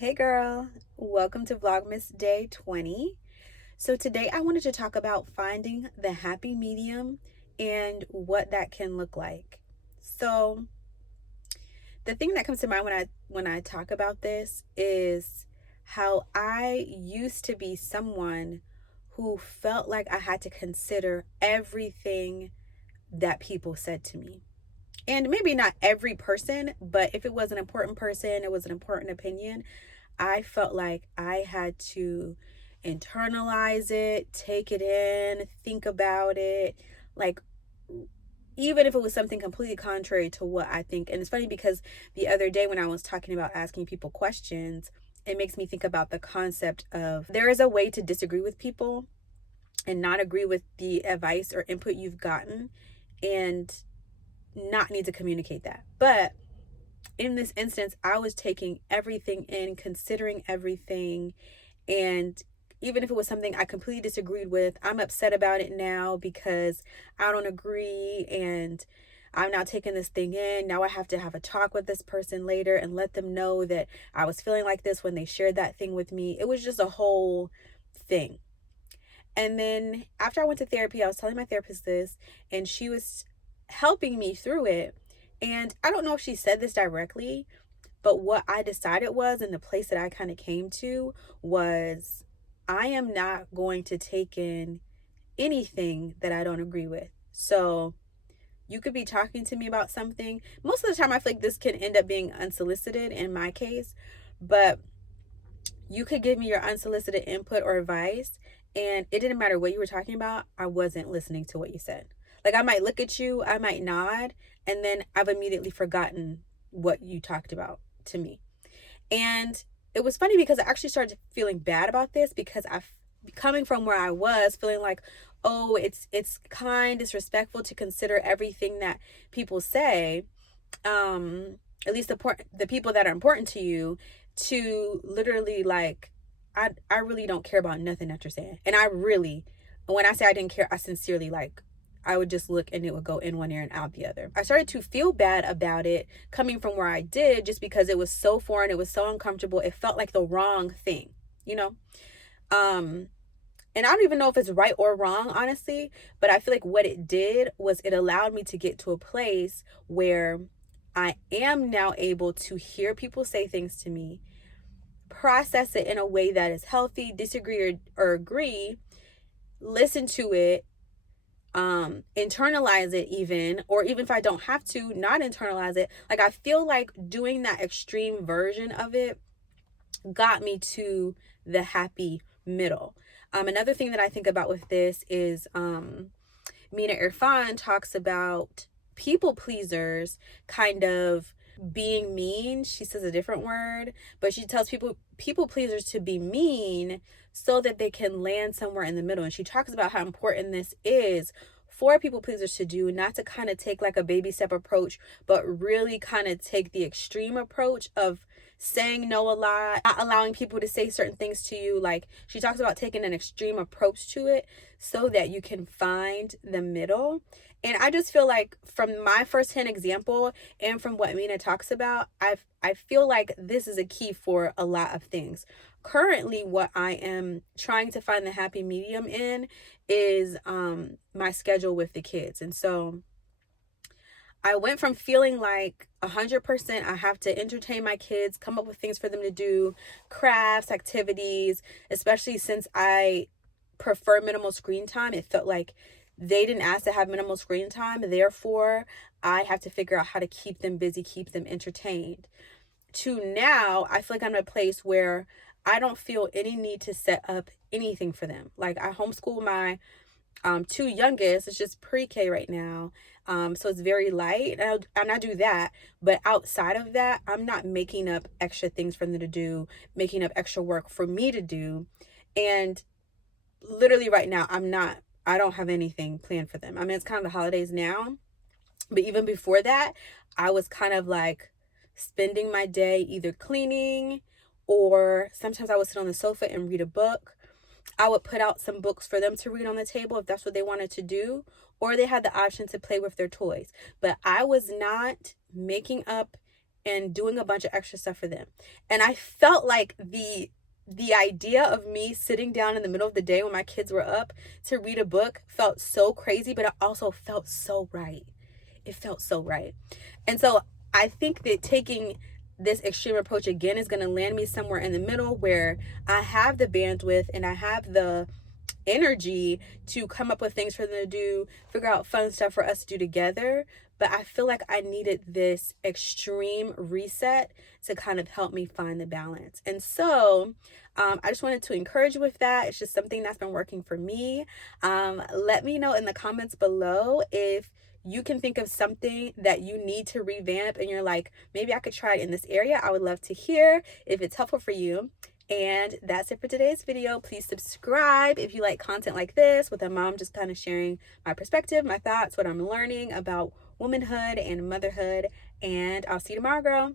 Hey girl, welcome to Vlogmas Day 20. So today I wanted to talk about finding the happy medium and what that can look like. So the thing that comes to mind when I talk about this is how I used to be someone who felt like I had to consider everything that people said to me. And maybe not every person, but if it was an important person, it was an important opinion, I felt like I had to internalize it, take it in, think about it, like even if it was something completely contrary to what I think. And it's funny because the other day when I was talking about asking people questions, it makes me think about the concept of there is a way to disagree with people and not agree with the advice or input you've gotten and not need to communicate that. But in this instance, I was taking everything in, considering everything. And even if it was something I completely disagreed with, I'm upset about it now because I don't agree. And I'm now taking this thing in. Now I have to have a talk with this person later and let them know that I was feeling like this when they shared that thing with me. It was just a whole thing. And then after I went to therapy, I was telling my therapist this, and she was helping me through it. And I don't know if she said this directly, but what I decided was, and the place that I kind of came to was, I am not going to take in anything that I don't agree with. So you could be talking to me about something. Most of the time, I feel like this can end up being unsolicited in my case, but you could give me your unsolicited input or advice, and it didn't matter what you were talking about. I wasn't listening to what you said. Like, I might look at you, I might nod, and then I've immediately forgotten what you talked about to me. And it was funny because I actually started feeling bad about this because I, coming from where I was, feeling like, oh, it's kind, disrespectful to consider everything that people say, at least the people that are important to you, to literally like, I really don't care about nothing that you're saying. And I really, when I say I didn't care, I sincerely, like, I would just look and it would go in one ear and out the other. I started to feel bad about it coming from where I did, just because it was so foreign, it was so uncomfortable, it felt like the wrong thing, you know? And I don't even know if it's right or wrong, honestly, but I feel like what it did was it allowed me to get to a place where I am now able to hear people say things to me, process it in a way that is healthy, disagree or agree, listen to it, internalize it, even, or even if I don't have to, not internalize it. Like, I feel like doing that extreme version of it got me to the happy middle. Another thing that I think about with this is Mina Irfan talks about people pleasers kind of being mean. She says a different word, but she tells people pleasers to be mean so that they can land somewhere in the middle. And she talks about how important this is for people pleasers to do, not to kind of take like a baby step approach, but really kind of take the extreme approach of saying no a lot, not allowing people to say certain things to you. Like, she talks about taking an extreme approach to it so that you can find the middle. And I just feel like from my firsthand example and from what Mina talks about, I feel like this is a key for a lot of things. Currently, what I am trying to find the happy medium in is my schedule with the kids. And so I went from feeling like 100% I have to entertain my kids, come up with things for them to do, crafts, activities, especially since I prefer minimal screen time. It felt like they didn't ask to have minimal screen time. Therefore, I have to figure out how to keep them busy, keep them entertained. To now, I feel like I'm in a place where I don't feel any need to set up anything for them. Like, I homeschool my two youngest. It's just pre-K right now, so it's very light, and I do that. But outside of that, I'm not making up extra things for them to do, making up extra work for me to do. And literally right now, I don't have anything planned for them. I mean, it's kind of the holidays now, but even before that, I was kind of like spending my day either cleaning, or sometimes I would sit on the sofa and read a book. I would put out some books for them to read on the table if that's what they wanted to do, or they had the option to play with their toys. But I was not making up and doing a bunch of extra stuff for them. And I felt like the idea of me sitting down in the middle of the day when my kids were up to read a book felt so crazy, but it also felt so right. It felt so right. And so I think that taking this extreme approach again is going to land me somewhere in the middle where I have the bandwidth and I have the energy to come up with things for them to do, figure out fun stuff for us to do together. But I feel like I needed this extreme reset to kind of help me find the balance. And so I just wanted to encourage you with that. It's just something that's been working for me. Let me know in the comments below if you can think of something that you need to revamp and you're like, maybe I could try it in this area. I would love to hear if it's helpful for you. And that's it for today's video. Please subscribe if you like content like this with a mom just kind of sharing my perspective, my thoughts, what I'm learning about womanhood and motherhood. And I'll see you tomorrow, girl.